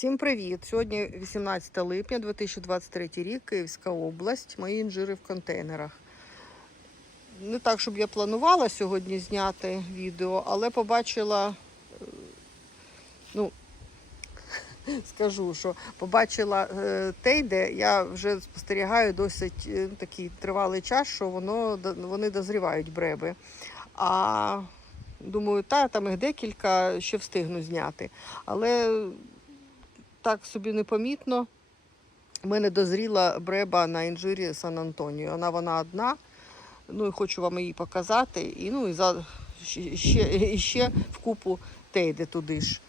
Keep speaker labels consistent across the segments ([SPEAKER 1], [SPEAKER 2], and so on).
[SPEAKER 1] Всім привіт! Сьогодні 18 липня 2023 рік, Київська область. Мої інжири в контейнерах. Не так, щоб я планувала сьогодні зняти відео, але побачила, е, ну, скажу, що побачила е, те, де я вже спостерігаю досить е, такий тривалий час, що воно, вони дозрівають бреби. А думаю, та там їх декілька ще встигну зняти. Але так собі непомітно. У мене дозріла бреба на інжирі Сан Антоніо. Вона вона одна. Ну і хочу вам її показати. І ну і за ще, і ще в купу тейди туди ж.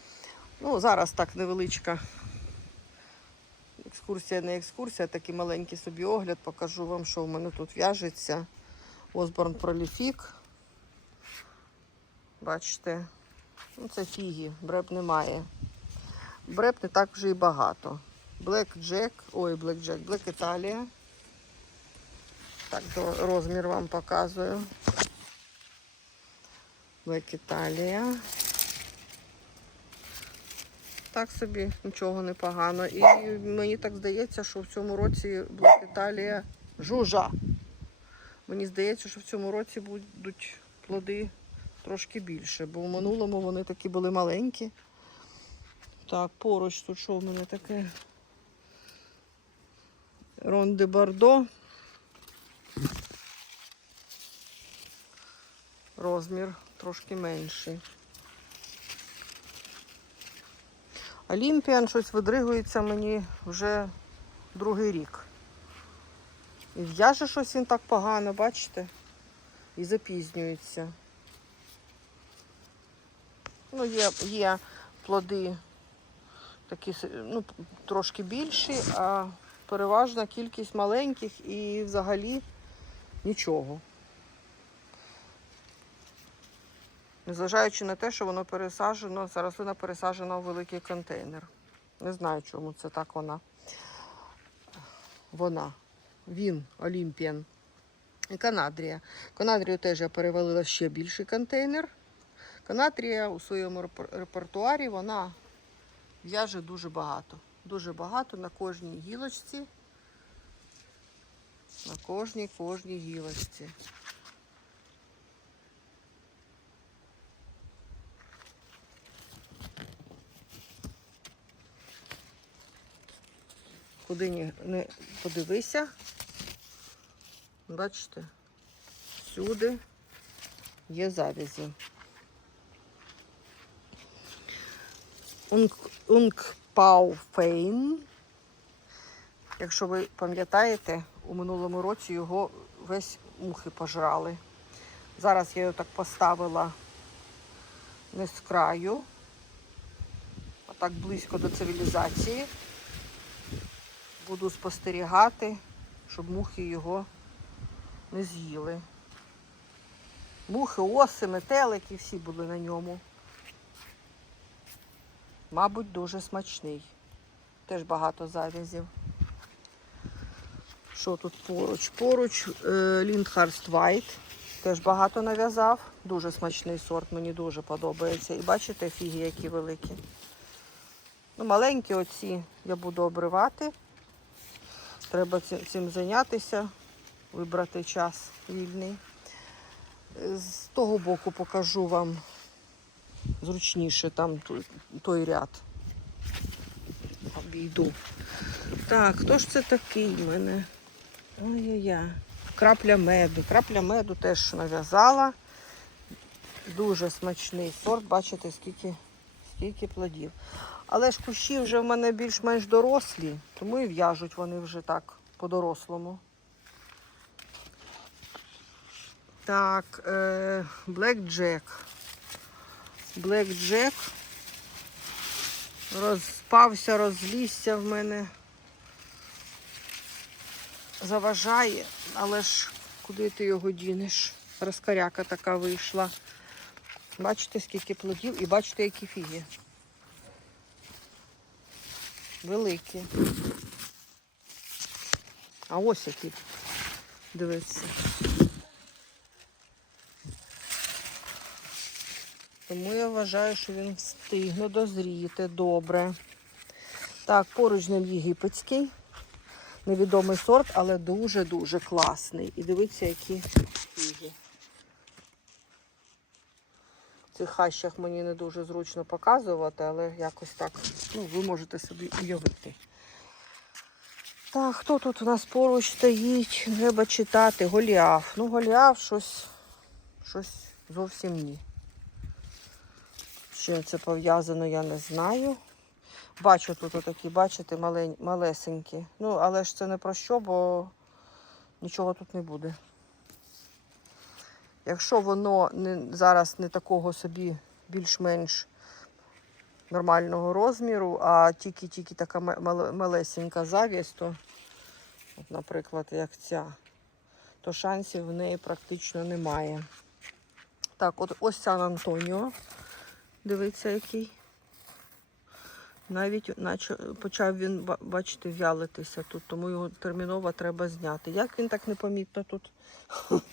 [SPEAKER 1] Ну, зараз так невеличка екскурсія, не екскурсія, такий маленький собі огляд. Покажу вам, що в мене тут в'яжеться. Осборн Проліфік. Бачите, ну це фіги, бреб немає. Бреб не так вже і багато. Black Jack, ой, Black Jack, Black Italia. Так, розмір вам показую. Black Italia. Так собі, нічого не погано. І мені так здається, що в цьому році Black Italia жужа. Мені здається, що в цьому році будуть плоди трошки більше, бо в минулому вони такі були маленькі. Так, поруч тут що в мене таке? Ронде Бордо. Розмір трошки менший. Олімпіан щось видригується мені вже другий рік. І в'яже щось він так погано, бачите? І запізнюється. Ну, є, є плоди такі ну, трошки більші, а переважна кількість маленьких і взагалі нічого. Незважаючи на те, що воно пересаджено, ця рослина пересаджена у великий контейнер. Не знаю, чому це так вона. Вона. Він, Олімпіан. І Канадрія. Канадрію теж я перевалила ще більший контейнер. Канатрія у своєму репертуарі вона в'яже дуже багато. Дуже багато на кожній гілочці. На кожній кожній гілочці. Куди ні, не подивися. Бачите, всюди є завязі. Унгпауфейн. Якщо ви пам'ятаєте, у минулому році його весь мухи пожрали. Зараз я його так поставила не з краю, а так близько до цивілізації. Буду спостерігати, щоб мухи його не з'їли. Мухи, оси, метелики всі були на ньому. Мабуть, дуже смачний. Теж багато завязів. Що тут поруч? Поруч е, Ліндхарст Вайт. Теж багато нав'язав. Дуже смачний сорт, мені дуже подобається. І бачите, фіги, які великі. Ну, маленькі оці я буду обривати. Треба цим, зайнятися, вибрати час вільний. З того боку покажу вам зручніше там той, ряд. Обійду. Так, хто ж це такий в мене? Ой-яй-яй. Крапля меду. Крапля меду теж нав'язала. Дуже смачний сорт. Бачите, скільки, скільки плодів. Але ж кущі вже в мене більш-менш дорослі, тому і в'яжуть вони вже так по-дорослому. Так, е. Black Jack. Розпався, розлізся в мене. Заважає, але ж куди ти його дінеш? Розкаряка така вийшла. Бачите, скільки плодів і бачите, які фіги. Великі. А ось які. Дивіться. Тому я вважаю, що він встигне дозріти добре. Так, поруч ним єгипетський. Невідомий сорт, але дуже-дуже класний. І дивіться, які фіги. В цих хащах мені не дуже зручно показувати, але якось так ну, ви можете собі уявити. Так, хто тут у нас поруч стоїть? Треба читати. Голіаф. Ну, Голіаф щось, щось зовсім ні. Чим це пов'язано, я не знаю. Бачу тут отакі, бачите, малень, малесенькі. Ну, але ж це не про що, бо нічого тут не буде. Якщо воно не, зараз не такого собі більш-менш нормального розміру, а тільки-тільки така малесенька завість, то, от, наприклад, як ця, то шансів в неї практично немає. Так, от ось Сан Антоніо. Дивіться, який. Навіть наче почав він, бачите, вялитися тут, тому його терміново треба зняти. Як він так непомітно тут?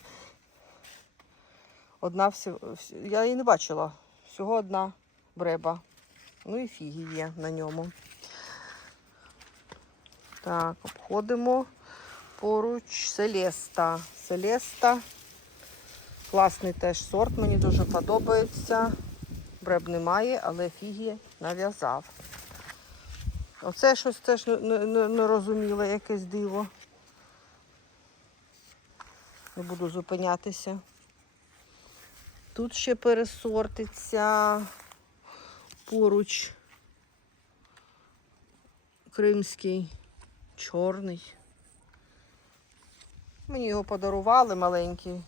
[SPEAKER 1] Одна всі- я її не бачила. Всього одна бреба. Ну і фіги є на ньому. Так, обходимо поруч Селеста. Селеста. Класний теж сорт, мені дуже подобається. Бреб немає, але фіги нав'язав. Оце щось теж не, не, якесь диво. Не буду зупинятися. Тут ще пересортиться поруч кримський чорний. Мені його подарували маленький.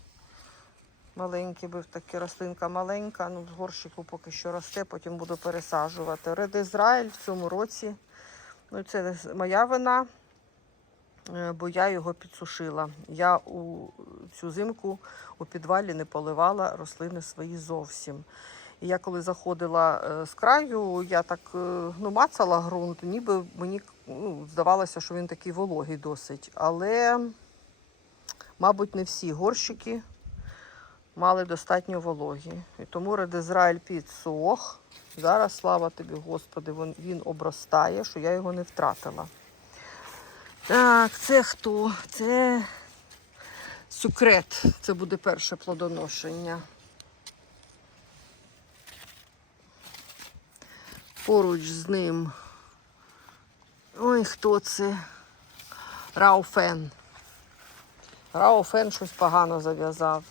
[SPEAKER 1] Маленький був такий рослинка маленька, ну в горщику поки що росте, потім буду пересаджувати. Ред Ізраїль в цьому році. Ну, це моя вина, е, бо я його підсушила. Я у цю зимку у підвалі не поливала рослини свої зовсім. І я коли заходила е, з краю, я так е, ну, мацала ґрунт, ніби мені ну, здавалося, що він такий вологий досить. Але, мабуть, не всі горщики мали достатньо вологі. І тому редизраїль підсох. Зараз, слава тобі, Господи, він, він обростає, що я його не втратила. Так, це хто? Це сукрет. Це буде перше плодоношення. Поруч з ним. Ой, хто це? Рауфен. Рауфен щось погано зав'язав.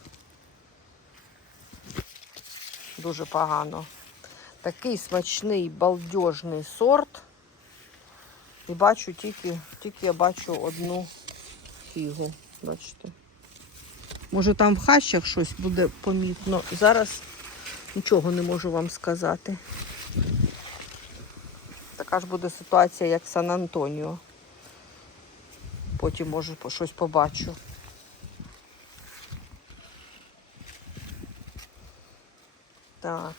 [SPEAKER 1] Дуже погано. Такий смачний балдежний сорт. І бачу тільки, тільки я бачу одну фігу. Бачите? Може там в хащах щось буде помітно. Зараз нічого не можу вам сказати. Така ж буде ситуація, як Сан Антоніо. Потім, може, щось побачу. Так.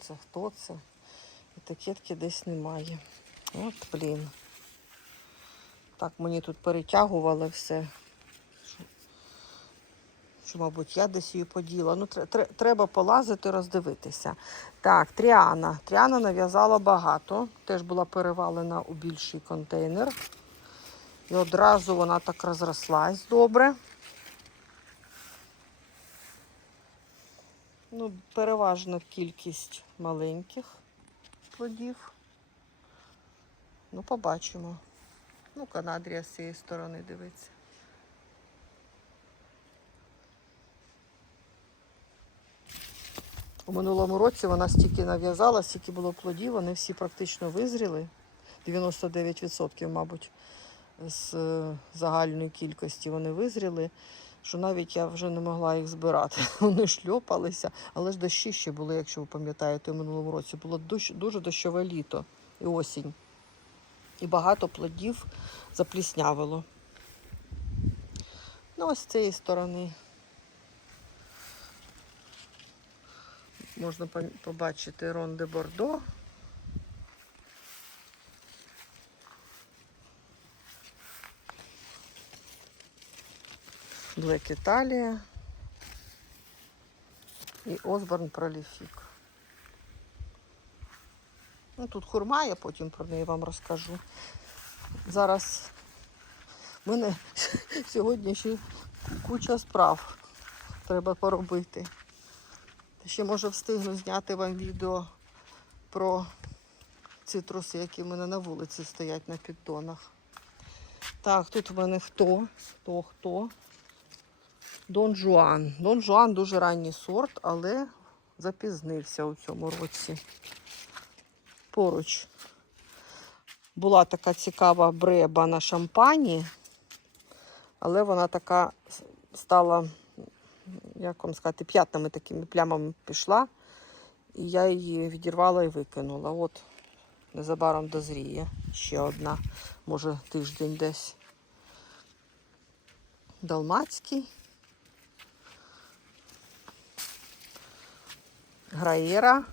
[SPEAKER 1] Це? Хто це? Етикетки десь немає. От, блін. Так, мені тут перетягували все. Що, мабуть, я десь її поділа. Ну, тре- треба полазити, роздивитися. Так, Тріана. Тріана нав'язала багато. Теж була перевалена у більший контейнер. І одразу вона так розрослась добре. Ну, переважна кількість маленьких плодів. Ну, побачимо. Ну, канадрія з цієї сторони дивиться. У минулому році вона стільки нав'язала, стільки було плодів, вони всі практично визріли. 99%, мабуть, з е, загальної кількості вони визріли, що навіть я вже не могла їх збирати. Вони шльопалися, але ж дощі ще були, якщо ви пам'ятаєте, у минулому році було дуже дощове літо і осінь. І багато плодів запліснявило. Ну, ось з цієї сторони можна побачити Ронде Бордо. Блек Італія і Осборн Проліфік. Ну, тут хурма, я потім про неї вам розкажу. Зараз в мене сьогодні ще куча справ треба поробити. Ще може встигну зняти вам відео про цитруси, які в мене на вулиці стоять на піддонах. Так, тут в мене хто? Хто, хто? Дон Жуан. Дон Жуан дуже ранній сорт, але запізнився у цьому році. Поруч була така цікава бреба на шампані, але вона така стала, як вам сказати, п'ятнами такими плямами пішла. І я її відірвала і викинула. От незабаром дозріє. Ще одна, може тиждень десь. Далмацький. Граєра.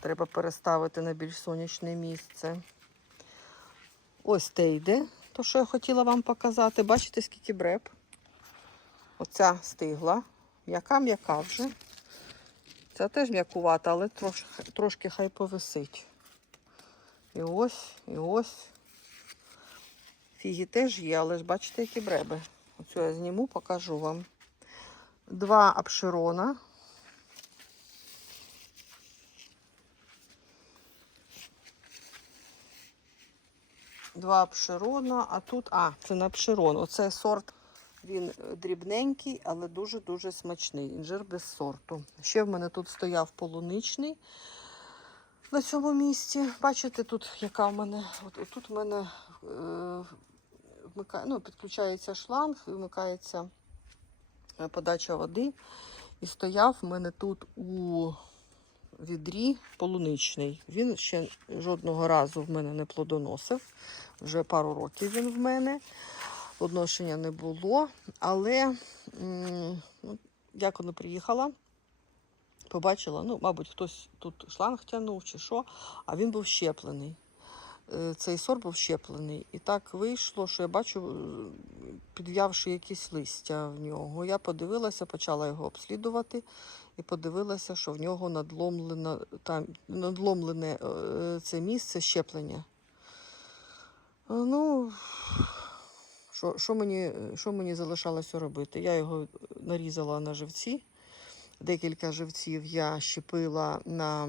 [SPEAKER 1] Треба переставити на більш сонячне місце. Ось тейде, то, що я хотіла вам показати. Бачите, скільки бреб? Оця стигла. М'яка, м'яка вже. Ця теж м'якувата, але трошки, трошки хай повисить. І ось, і ось. Фіги теж є, але ж бачите, які бреби. Оцю я зніму, покажу вам. Два апширона. Два апширона, а тут, а, це не апширон. Оце сорт, він е, дрібненький, але дуже-дуже смачний. Інжир без сорту. Ще в мене тут стояв полуничний на цьому місці. Бачите, тут яка в мене, от, тут в мене е, вмикає, ну, підключається шланг, вимикається е, подача води. І стояв в мене тут у відрі полуничний. Він ще жодного разу в мене не плодоносив. Вже пару років він в мене. Плодоношення не було. Але ну, як вона приїхала, побачила, ну, мабуть, хтось тут шланг тягнув чи що, а він був щеплений. Е, Цей сорт був щеплений. І так вийшло, що я бачу, е, підв'явши якісь листя в нього. Я подивилася, почала його обслідувати і подивилася, що в нього надломлено, там, надломлене е, це місце щеплення. Е, Ну, що, що, мені, що мені залишалося робити? Я його нарізала на живці. Декілька живців я щепила на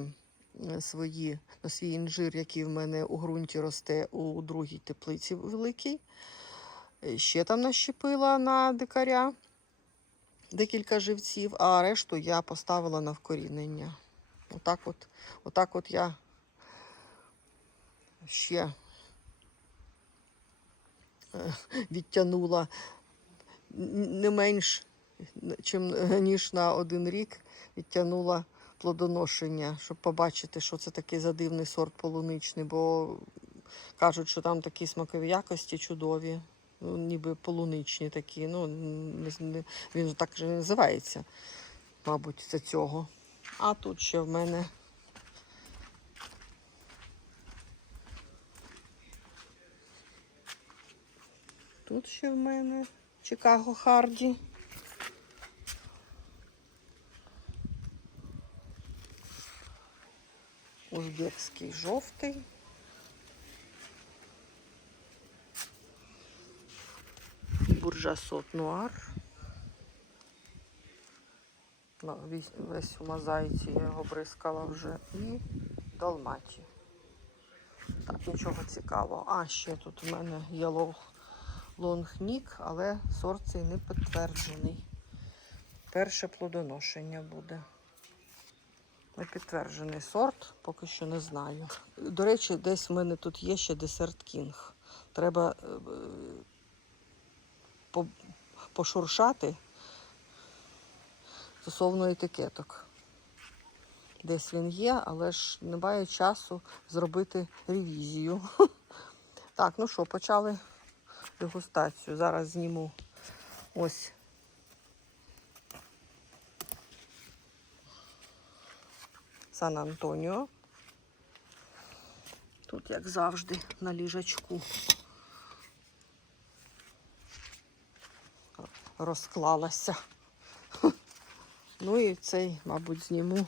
[SPEAKER 1] е, свої, на свій інжир, який в мене у ґрунті росте у другій теплиці великій. Е, Ще там нащепила на дикаря декілька живців, а решту я поставила на вкорінення. Отак от, отак от я ще е, відтягнула не менш, чим, ніж на один рік відтягнула плодоношення, щоб побачити, що це такий за дивний сорт полуничний, бо кажуть, що там такі смакові якості чудові, ну, ніби полуничні такі. Ну, не, він так же називається, мабуть, за цього. А тут ще в мене Тут ще в мене Чикаго Харді. Узбекський жовтий. Буржасот нуар. Ну, весь, у мозаїці я його бризкала вже. І далматі. Так, нічого цікавого. А, ще тут у мене Yellow лонгнік, але сорт цей не підтверджений. Перше плодоношення буде. Не підтверджений сорт, поки що не знаю. До речі, десь в мене тут є ще десерт кінг. Треба е, по- пошуршати стосовно етикеток. Десь він є, але ж немає часу зробити ревізію. Так, ну що, почали дегустацію. Зараз зніму ось. Сан Антоніо. Тут, як завжди, на ліжачку розклалася. Ну і цей, мабуть, зніму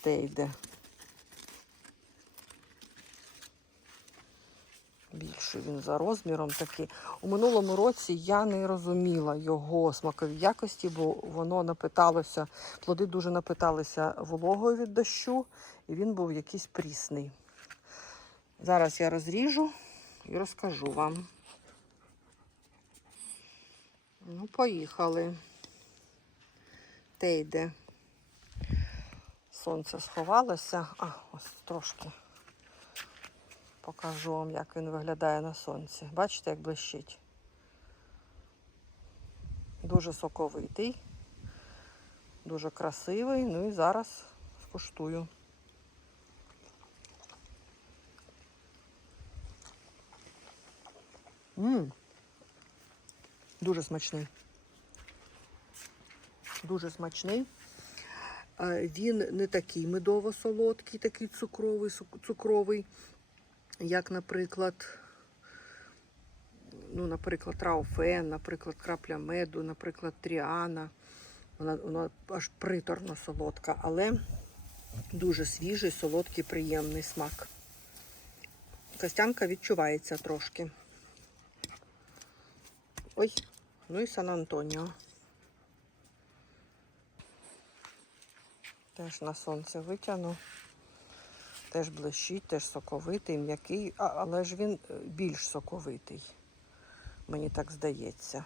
[SPEAKER 1] те йде. Більший він за розміром такий. У минулому році я не розуміла його смакові якості, бо воно напиталося, плоди дуже напиталися вологою від дощу, і він був якийсь прісний. Зараз я розріжу і розкажу вам. Ну, поїхали. Тейде. Сонце сховалося. А, ось трошки покажу вам, як він виглядає на сонці. Бачите, як блищить. Дуже соковитий, дуже красивий. Ну і зараз скуштую. Мм. Дуже смачний. Дуже смачний. Він не такий медово-солодкий, такий цукровий, цукровий, як, наприклад, ну, наприклад, Рауфен, наприклад, крапля меду, наприклад, Тріана. Вона, вона аж приторно солодка, але дуже свіжий, солодкий, приємний смак. Костянка відчувається трошки. Ой, ну і Сан Антоніо. Теж на сонце витягну. Теж блищить, теж соковитий, м'який, але ж він е, більш соковитий. Мені так здається.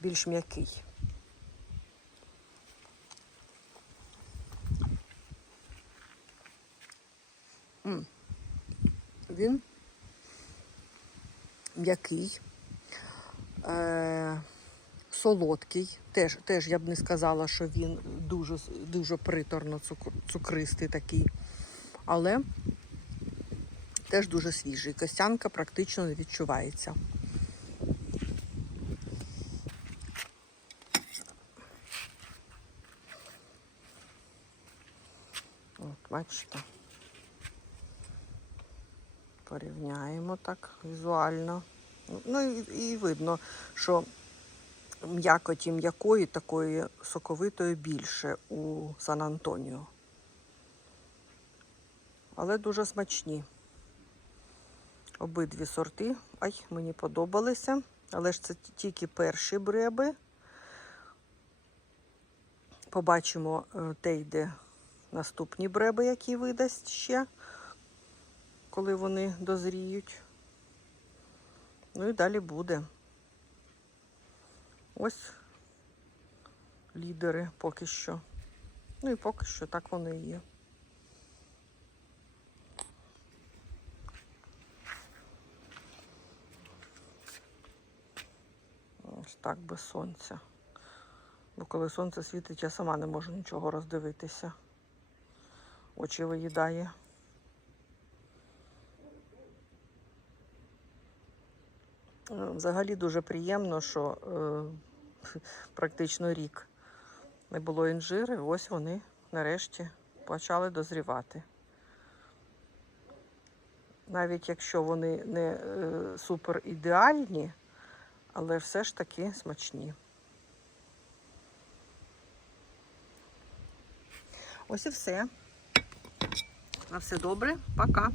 [SPEAKER 1] Більш м'який. Він м'який, е- солодкий. Теж, теж я б не сказала, що він дуже, дуже приторно цукристий такий. Але теж дуже свіжий. Костянка практично не відчувається. От, бачите. Порівняємо так візуально. Ну і, і видно, що м'якоті м'якої, такої соковитої більше у Сан Антоніо. Але дуже смачні. Обидві сорти. Ай, мені подобалися. Але ж це тільки перші бреби. Побачимо е, те йде наступні бреби, які видасть ще, коли вони дозріють. Ну і далі буде. Ось лідери поки що. Ну і поки що так вони і є. Ось так без сонця. Бо коли сонце світить, я сама не можу нічого роздивитися. Очі виїдає. Взагалі дуже приємно, що е, практично рік не було інжири, ось вони нарешті почали дозрівати. Навіть якщо вони не е, супер ідеальні, але все ж таки смачні. Ось і все. На все добре. Пока.